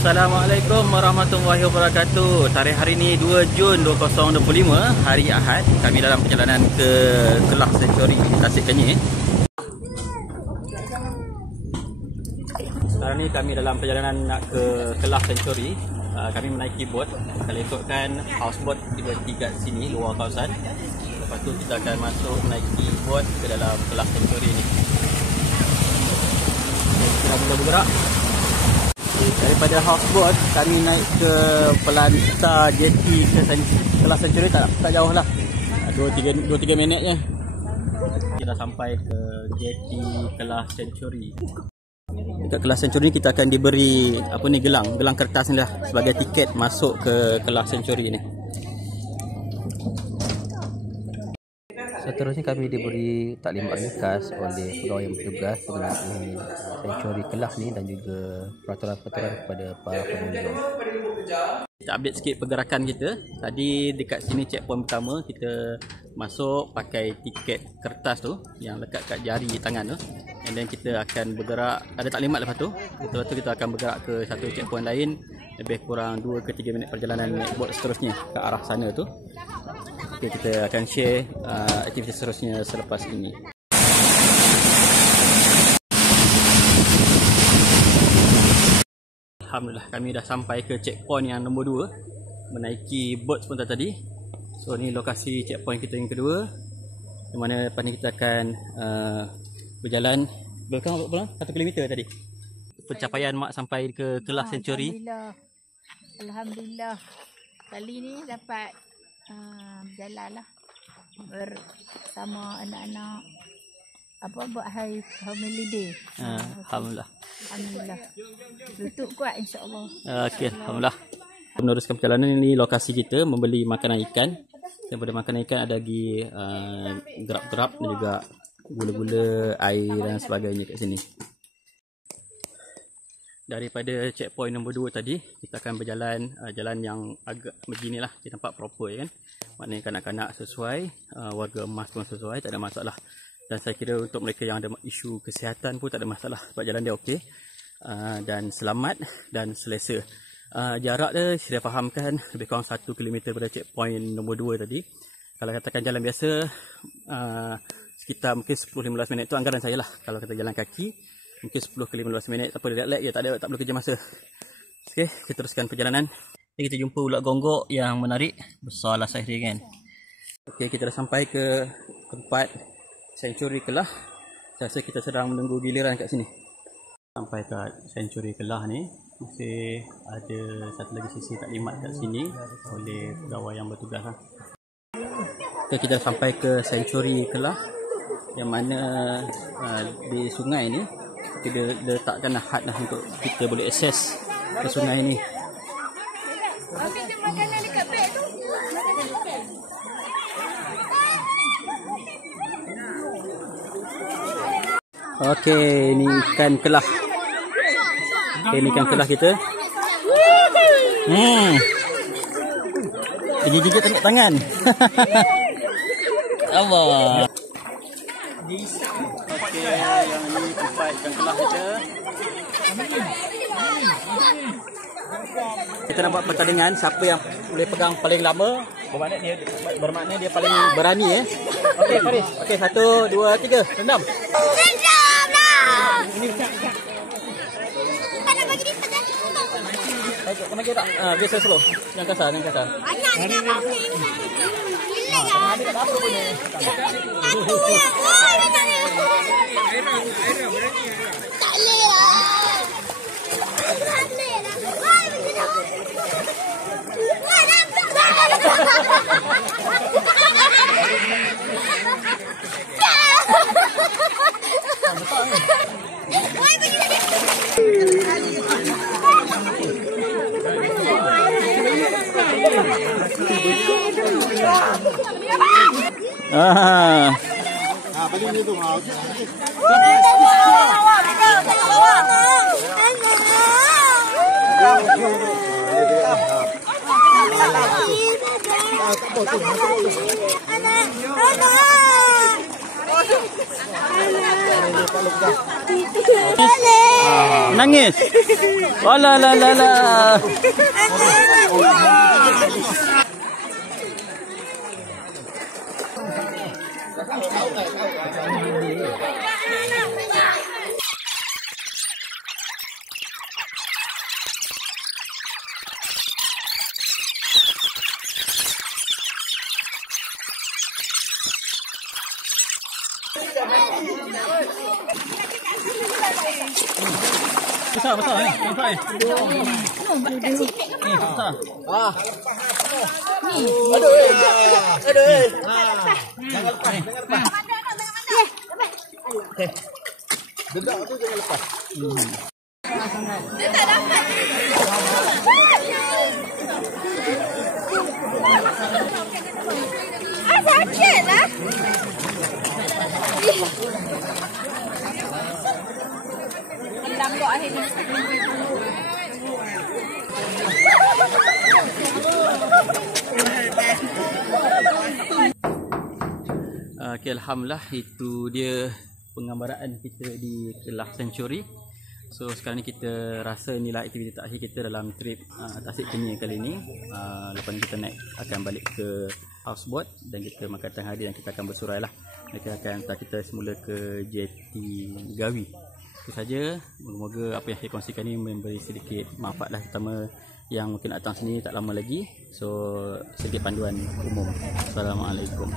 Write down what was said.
Assalamualaikum warahmatullahi wabarakatuh. Tarikh hari ini 2 Jun 2025, hari Ahad. Kami dalam perjalanan ke Kelah Century Tasik Kenyir. Sekarang ni kami dalam perjalanan nak ke Kelah Century. Kami menaiki bot. Kalau ikutkan houseboat kita kat sini, luar kawasan. Lepas tu kita akan masuk menaiki bot ke dalam Kelah Century ni. Kita mula bergerak. Daripada houseboat kami naik ke Pelantar Jetty ke Kelah Century, tak jauh lah, 2-3 minit je. Kita dah sampai ke Jetty Kelah Century. Dekat Kelah Century kita akan diberi gelang kertas ni lah sebagai tiket masuk ke Kelah Century ni. Seterusnya kami diberi taklimat ringkas oleh pegawai yang bertugas mengenai Century Kelah ni dan juga peraturan-peraturan kepada para pengunjung. Kita update sikit pergerakan kita. Tadi dekat sini checkpoint pertama kita masuk pakai tiket kertas tu yang lekat kat jari tangan tu. And then kita akan bergerak, ada taklimat lepas tu. Lepas tu kita akan bergerak ke satu checkpoint lain, lebih kurang 2 ke 3 minit perjalanan naik bot seterusnya ke arah sana tu. Okay, kita akan share aktiviti seterusnya selepas ini. Alhamdulillah, kami dah sampai ke checkpoint yang nombor 2, menaiki bot sebentar tadi. So ni lokasi checkpoint kita yang kedua, di mana lepas ni kita akan berjalan berapa 1 km tadi. Pencapaian mak sampai ke Kelah Century. Alhamdulillah. Kali ni dapat berjalan lah bersama anak-anak buat hari family day. Alhamdulillah. Tutup kuat insya-Allah. Okey, alhamdulillah. Meneruskan perjalanan ini, lokasi kita membeli makanan ikan. Daripada makanan ikan ada lagi gerap-gerap dan juga gula-gula, air dan sebagainya kat sini. Daripada checkpoint nombor 2 tadi, kita akan berjalan jalan yang agak beginilah, kita nampak proper kan. Maknanya kanak-kanak sesuai, warga emas pun sesuai, tak ada masalah. Dan saya kira untuk mereka yang ada isu kesihatan pun tak ada masalah, sebab jalan dia okey dan selamat dan selesa. Jarak dia saya fahamkan lebih kurang 1 km pada checkpoint nombor 2 tadi. Kalau katakan jalan biasa, sekitar mungkin 10-15 minit tu anggaran saya lah. Kalau kita jalan kaki mungkin 10 ke 15 minit, apa dia lag je, tak perlu kejar masa. Okey, kita teruskan perjalanan. Kita jumpa ulat gonggok yang menarik, besarlah saiz dia kan. Okey, kita dah sampai ke tempat Century Kelah. Saya rasa kita sedang menunggu giliran kat sini. Sampai kat Century Kelah ni, masih ada satu lagi sesi taklimat kat sini oleh pegawai yang bertugas lah. Okay, kita dah sampai ke Century Kelah, yang mana di sungai ni kita letakkan had lah untuk kita boleh akses ke sungai ni. Ambil je makanan dekat beg tu. Okey, ni ikan kelah. Okey, ni ikan kelah kita. Gigit-gigit tengok tangan. Allah. Okey, yang ni tempat ikan kelah kita. Kita nak buat pertandingan siapa yang boleh pegang paling lama. Bermakna dia paling berani ya. Okey, Faris. Okey, 1 2 3, rendam. Bagi tak? Biasa slow. Yang kasar, yang kasar. Tak boleh lah. Paling itu mau. Nangis. Alah la la la. Besar besar ni. Nampak ni. Ni besar. Aduh. Jangan lepas, jangan lepas. Dedak tu jangan lepas. Dia tak dapat. Sakit lah. Hilang kok akhirnya. Okay, Alhamdulillah, itu dia penggambaraan kita di Kelah Sanctuary. So sekarang ni kita rasa inilah aktiviti terakhir kita dalam trip Tasik Kenyir kali ni. Lepas ni kita akan balik ke houseboat dan kita makan tengah hari dan kita akan bersurai lah. Mereka akan hantar kita semula ke Jeti Gawi. Itu saja. Moga-moga apa yang saya kongsikan ni memberi sedikit manfaat lah, terutama yang mungkin datang sini tak lama lagi. So sedikit panduan umum. Assalamualaikum.